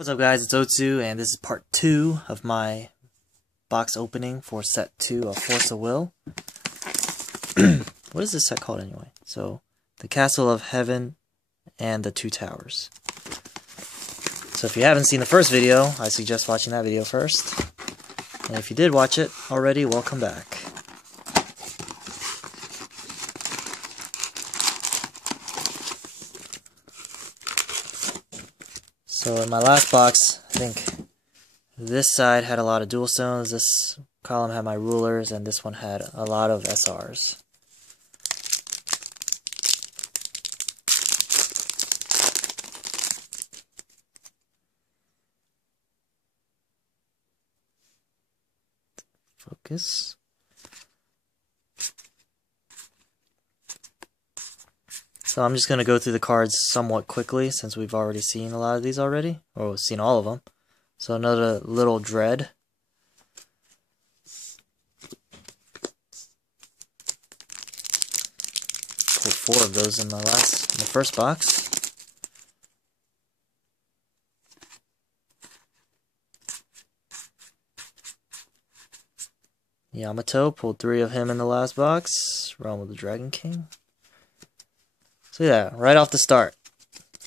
What's up guys, it's Otsu, and this is part 2 of my box opening for set 2 of Force of Will. What is this set called anyway? So, the Castle of Heaven and the Two Towers. So if you haven't seen the first video, I suggest watching that video first. And if you did watch it already, welcome back. So in my last box, I think this side had a lot of dual stones, this column had my rulers, and this one had a lot of SRs. Focus. So I'm just going to go through the cards somewhat quickly since we've already seen a lot of these already, or we've seen all of them. So another little dread. Pulled 4 of those in the first box. Yamato, pulled 3 of him in the last box. Realm of the Dragon King. So yeah, right off the start,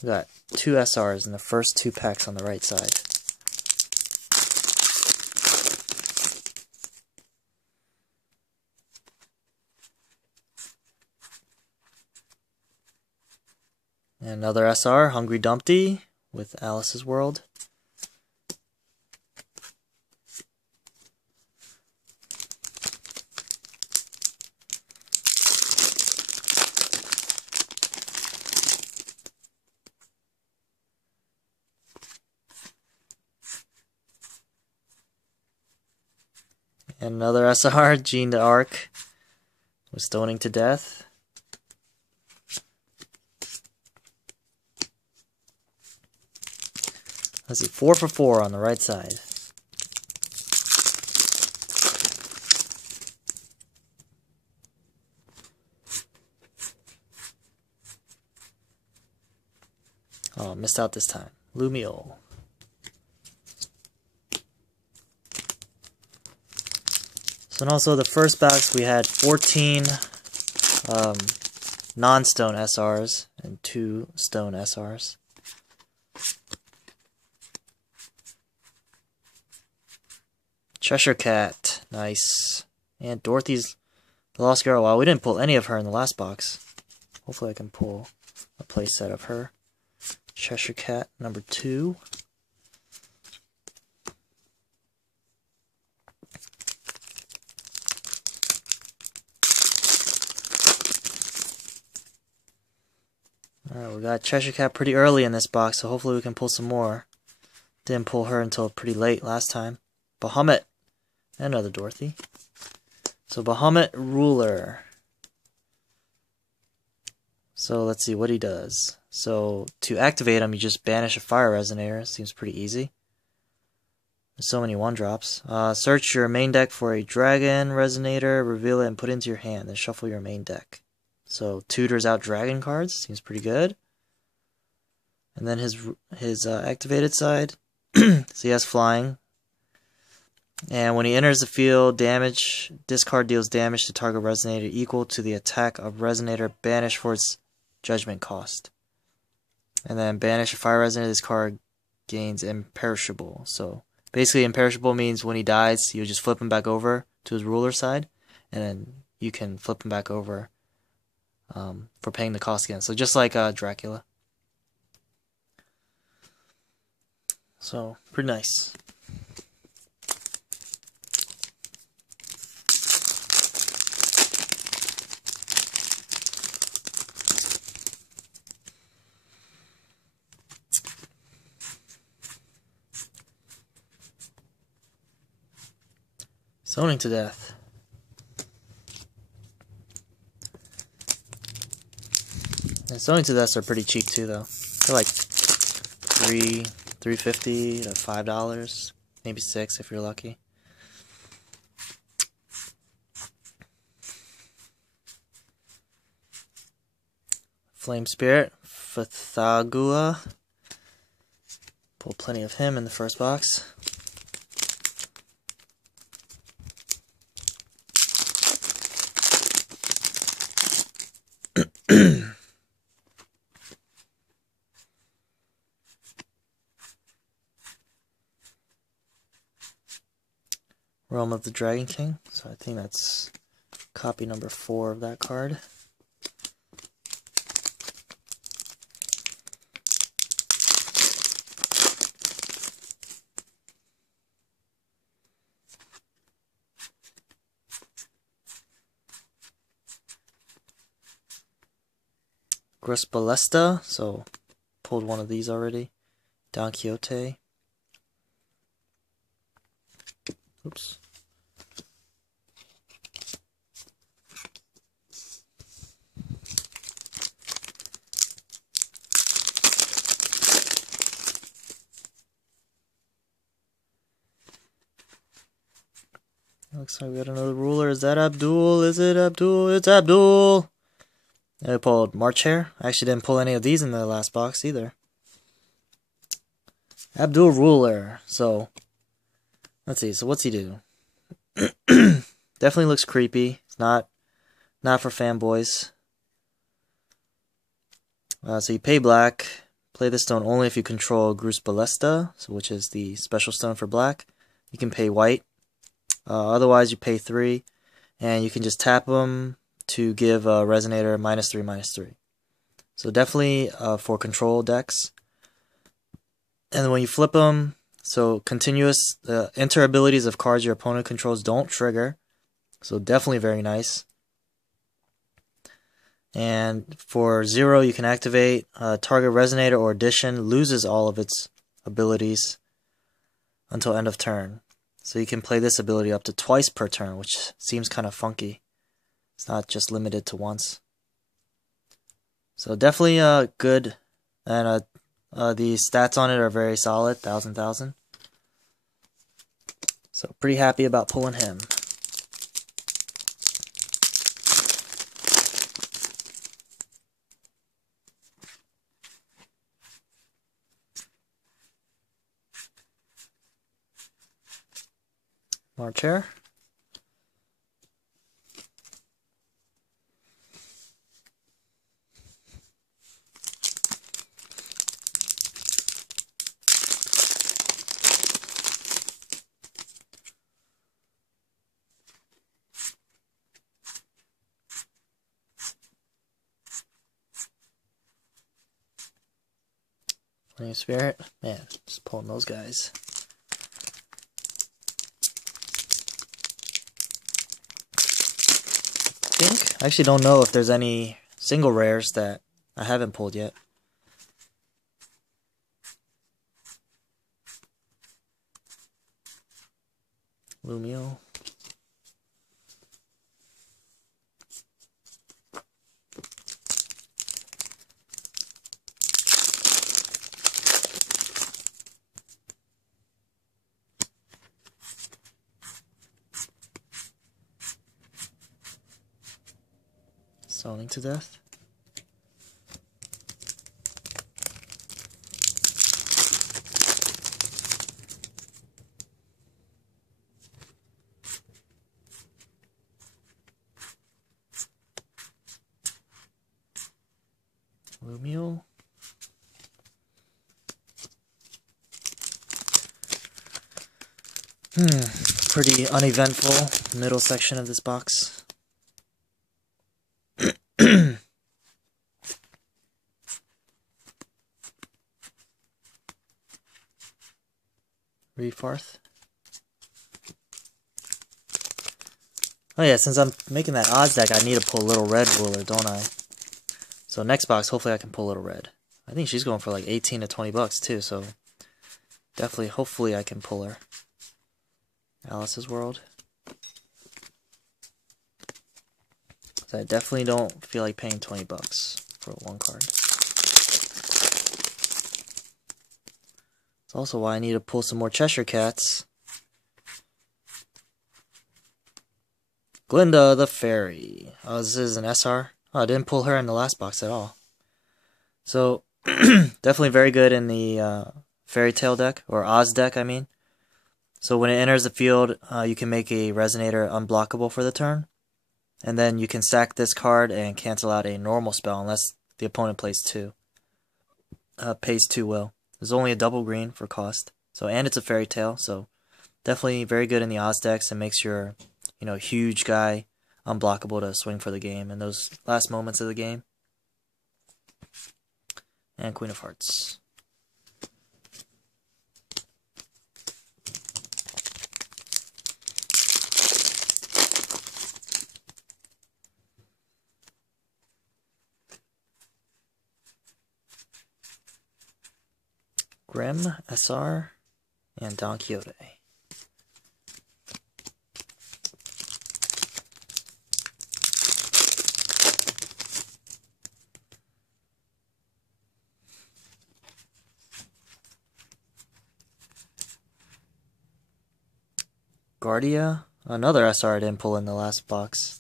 we got 2 SRs in the first 2 packs on the right side. And another SR, Hungry Dumpty, with Alice's World. And another SR, Jean d'Arc, with Stoning to Death. Let's see, 4 for 4 on the right side. Oh, missed out this time. Lumiol. So, and also the first box we had 14 non-stone SRs and 2 stone SRs. Cheshire Cat, nice. And Dorothy's the Lost Girl. Wow, we didn't pull any of her in the last box. Hopefully I can pull a playset of her. Cheshire Cat, number 2. Alright, we got Cheshire Cat pretty early in this box, so hopefully we can pull some more. Didn't pull her until pretty late last time. Bahamut. And another Dorothy. So Bahamut, Ruler. So let's see what he does. So to activate him, you just banish a Fire Resonator. Seems pretty easy. There's so many 1-drops. Search your main deck for a Dragon Resonator, reveal it, and put it into your hand. Then shuffle your main deck. So tutors out dragon cards. Seems pretty good. And then his activated side. So he has flying. And when he enters the field, this card deals damage to target Resonator equal to the attack of Resonator banished for its judgment cost. And then banish a Fire Resonator, this card gains imperishable. So basically imperishable means when he dies, you just flip him back over to his ruler side. And then you can flip him back over for paying the cost again. So just like Dracula. So pretty nice. Stoning to Death. And Stoning to Deaths are pretty cheap too, though. They're like $3.50 to $5, maybe $6 if you're lucky. Flame Spirit, Fathagua, Pull plenty of him in the first box. Realm of the Dragon King. So I think that's copy number 4 of that card. Ballesta, so pulled one of these already. Don Quixote. Oops. Looks like we got another ruler. Is that Abdul? Is it Abdul? It's Abdul! I pulled March Hare. I actually didn't pull any of these in the last box either. Abdul Ruler. So, let's see. So what's he do? Definitely looks creepy. It's not for fanboys. So you pay black. Play this stone only if you control Ballesta, so which is the special stone for black. You can pay white. Otherwise, you pay 3, and you can just tap them to give a Resonator -3/-3. So definitely for control decks. And when you flip them, so continuous, the enter abilities of cards your opponent controls don't trigger. So definitely very nice. And for 0, you can activate target Resonator or Addition loses all of its abilities until end of turn. So you can play this ability up to twice per turn, which seems kind of funky. It's not just limited to once. So definitely good, and the stats on it are very solid, 1000. So pretty happy about pulling him. March Hare. Flame Spirit. Man, just pulling those guys. I actually don't know if there's any single rares that I haven't pulled yet. Lumio. Zoning to Death. Lumio. Pretty uneventful middle section of this box. Refarth. Oh yeah, since I'm making that odds deck, I need to pull a little red ruler, don't I? So next box, hopefully I can pull a little red. I think she's going for like 18 to 20 bucks too, so definitely, hopefully I can pull her. Alice's World. So I definitely don't feel like paying 20 bucks for one card. It's also why I need to pull some more Cheshire Cats. Glinda the Fairy. Oh, this is an SR. Oh, I didn't pull her in the last box at all. So, definitely very good in the Fairy Tale deck, or Oz deck, I mean. So when it enters the field, you can make a Resonator unblockable for the turn. And then you can sack this card and cancel out a normal spell unless the opponent plays 2. Pays 2 will. There's only a double green for cost. So, and it's a Fairy Tale, so definitely very good in the Oz decks and makes your, huge guy unblockable to swing for the game in those last moments of the game. And Queen of Hearts. Grim, SR, and Don Quixote. Guardia, another SR I didn't pull in the last box.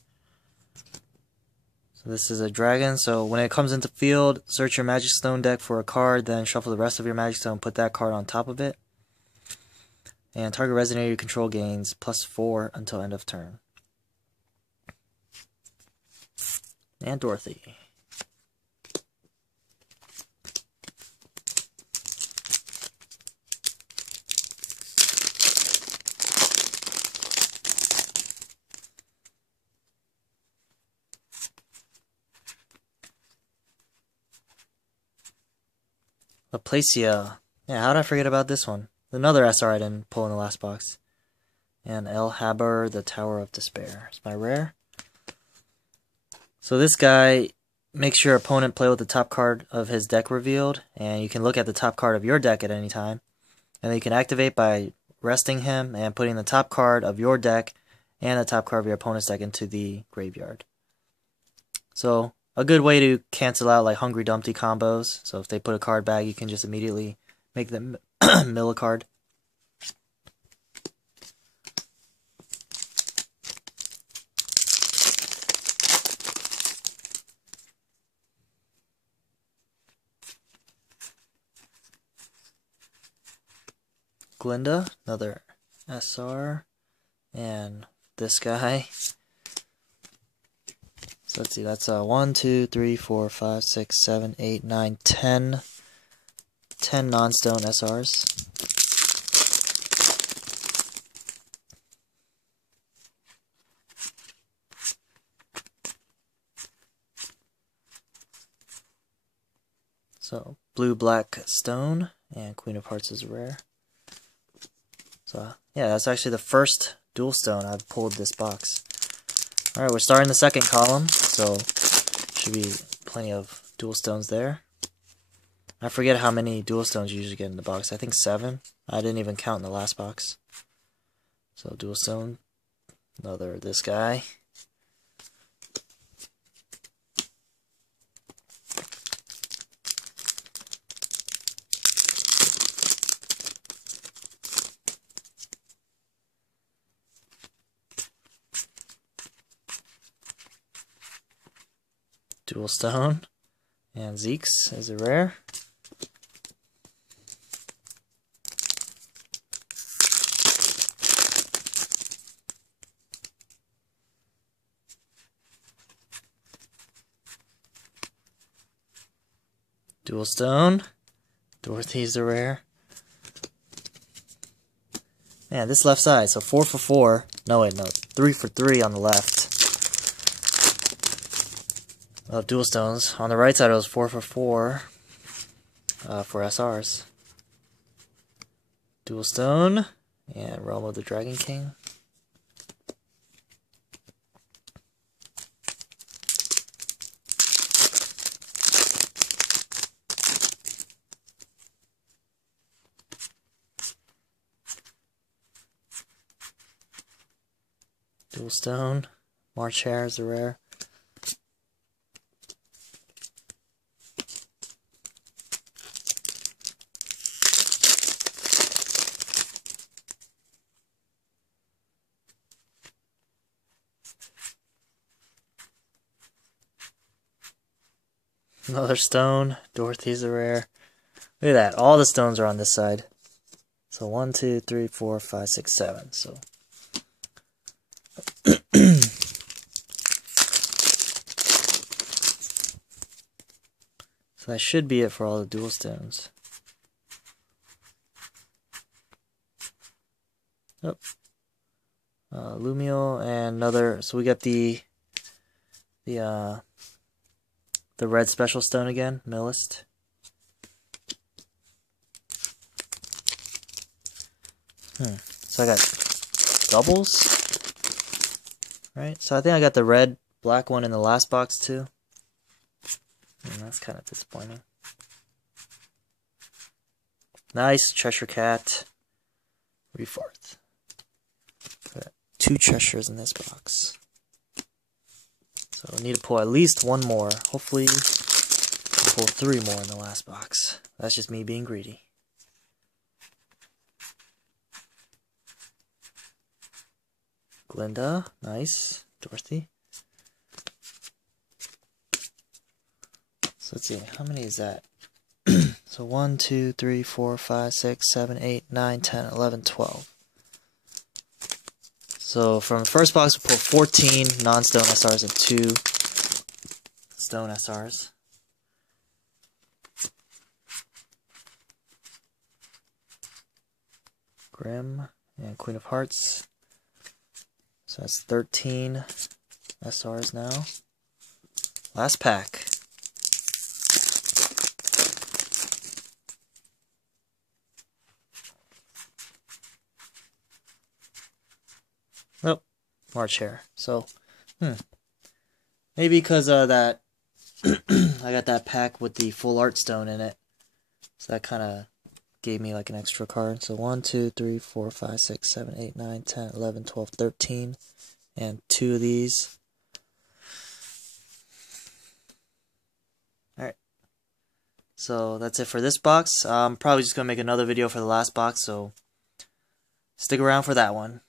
So this is a dragon, so when it comes into field, search your Magic Stone deck for a card, then shuffle the rest of your Magic Stone, put that card on top of it. And target Resonator you control gains +4 until end of turn. And Dorothy. Laplacia. Yeah, how did I forget about this one? Another SR I didn't pull in the last box. And El Haber, the Tower of Despair. It's my rare. So this guy makes your opponent play with the top card of his deck revealed. And you can look at the top card of your deck at any time. And then you can activate by resting him and putting the top card of your deck and the top card of your opponent's deck into the graveyard. So a good way to cancel out like Hungry Dumpty combos. So if they put a card back, you can just immediately make them mill a card. Glinda, another SR, and this guy. So let's see, that's 1, 2, 3, 4, 5, 6, 7, 8, 9, 10 non-stone SRs. So blue, black stone, and Queen of Hearts is rare. So yeah, that's actually the first dual stone I've pulled this box. Alright, we're starting the second column, so should be plenty of dual stones there. I forget how many dual stones you usually get in the box. I think 7. I didn't even count in the last box. So dual stone, another this guy. Dual stone, and Zeke's is a rare. Dual stone, Dorothy's a rare. Man, this left side, so 4 for 4. No, wait, no, 3 for 3 on the left. Of dual stones. On the right side, it was 4 for 4 for SRs. Dual stone and Realm of the Dragon King. Dual stone. March Hare is a rare. Another stone. Dorothy's a rare. Look at that. All the stones are on this side. So 1, 2, 3, 4, 5, 6, 7. So so that should be it for all the dual stones. Oh. Lumio and another. So we got the red special stone again, Millist. So I got doubles, right? So I think I got the red, black one in the last box too. And that's kind of disappointing. Nice, Cheshire Cat. Reforth. Got 2 Cheshires in this box. So I need to pull at least 1 more. Hopefully, I'll pull 3 more in the last box. That's just me being greedy. Glinda, nice. Dorothy. So let's see, how many is that? So 1, 2, 3, 4, 5, 6, 7, 8, 9, 10, 11, 12. So from the first box, we pulled 14 non-stone SRs and 2 stone SRs. Grim and Queen of Hearts. So that's 13 SRs now. Last pack. Oh, March Hare. So, maybe because that I got that pack with the full art stone in it, so that kind of gave me like an extra card. So 1, 2, 3, 4, 5, 6, 7, 8, 9, 10, 11, 12, 13, and 2 of these. Alright. So that's it for this box. I'm probably just going to make another video for the last box, so stick around for that one.